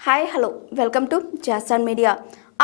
Hi hello welcome to Jason media.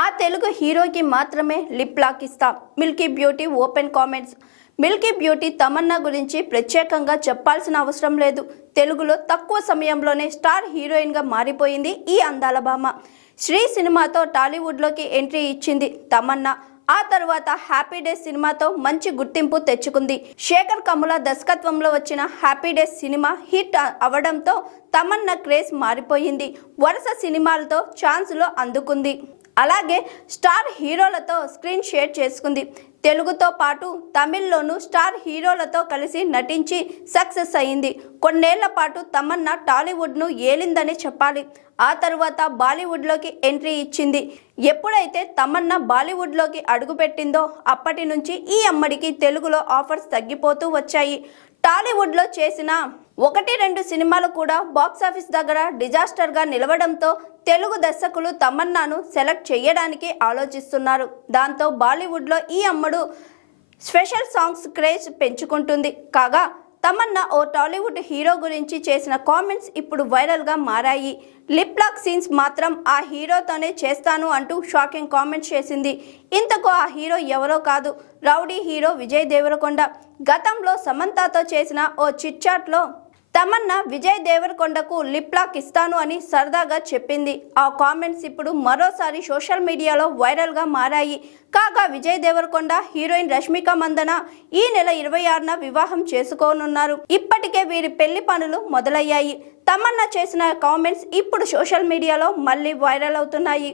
ఆ తెలుగు హీరోకి మాత్రమే లిప్ లాక్ ఇస్తా. Milky beauty open comments. Milky beauty Tamannaah గురించి ప్రత్యేకంగా చెప్పాల్సిన అవసరం లేదు. తెలుగులో తక్కువ సమయంలోనే స్టార్ హీరోయిన్గా మారిపోయింది ఈ అందాల భామ. శ్రీ సినిమాతో టాలీవుడ్లోకి ఎంట్రీ ఇచ్చింది తమన్నా. ఆ తర్వాత హ్యాపీ డేస్ సినిమాతో మంచి గుర్తింపు తెచ్చుకుంది. శేఖర్ కమ్ముల దర్శకత్వంలో వచ్చిన హ్యాపీ డేస్ సినిమా హిట్ అవడంతో తమన్నా క్రేజ్ మారిపోయింది. వరుస సినిమాలతో ఛాన్సులు అందుకుంది. అలాగే స్టార్ హీరోలతో స్క్రీన్ షేర్ చేసుకుంది. తెలుగుతో పాటు తమిళ్లోనూ స్టార్ హీరోలతో కలిసి నటించి సక్సెస్ అయింది. కొన్నేళ్ల పాటు తమన్నా టాలీవుడ్ను ఏలిందని చెప్పాలి. ఆ తర్వాత బాలీవుడ్లోకి ఎంట్రీ ఇచ్చింది. ఎప్పుడైతే తమన్నా బాలీవుడ్లోకి అడుగుపెట్టిందో అప్పటి నుంచి ఈ అమ్మడికి తెలుగులో ఆఫర్స్ తగ్గిపోతూ వచ్చాయి. టాలీవుడ్లో చేసిన 1-2 సినిమాలు కూడా బాక్సాఫీస్ దగ్గర డిజాస్టర్గా నిలవడంతో తెలుగు దర్శకులు తమన్నాను సెలెక్ట్ చేయడానికి ఆలోచిస్తున్నారు. దాంతో బాలీవుడ్లో ఈ అమ్మడు స్పెషల్ సాంగ్స్ క్రేజ్ పెంచుకుంటుంది. కాగా తమన్నా ఓ టాలీవుడ్ హీరో గురించి చేసిన కామెంట్స్ ఇప్పుడు వైరల్గా మారాయి. లిప్ లాక్ సీన్స్ మాత్రం ఆ హీరోతోనే చేస్తాను అంటూ షాకింగ్ కామెంట్స్ చేసింది. ఇంతకు ఆ హీరో ఎవరో కాదు, రౌడీ హీరో విజయ్ దేవరకొండ. గతంలో సమంతతో చేసిన ఓ చిట్చాట్లో తమన్నా విజయ్ దేవరకొండకు లిప్ లాక్ ఇస్తాను అని సరదాగా చెప్పింది. ఆ కామెంట్స్ ఇప్పుడు మరోసారి సోషల్ మీడియాలో వైరల్గా మారాయి. కాగా విజయ్ దేవరకొండ హీరోయిన్ రష్మిక మందన ఈ నెల 26న వివాహం చేసుకోనున్నారు. ఇప్పటికే వీరి పెళ్లి పనులు మొదలయ్యాయి. తమన్నా చేసిన కామెంట్స్ ఇప్పుడు సోషల్ మీడియాలో మళ్ళీ వైరల్ అవుతున్నాయి.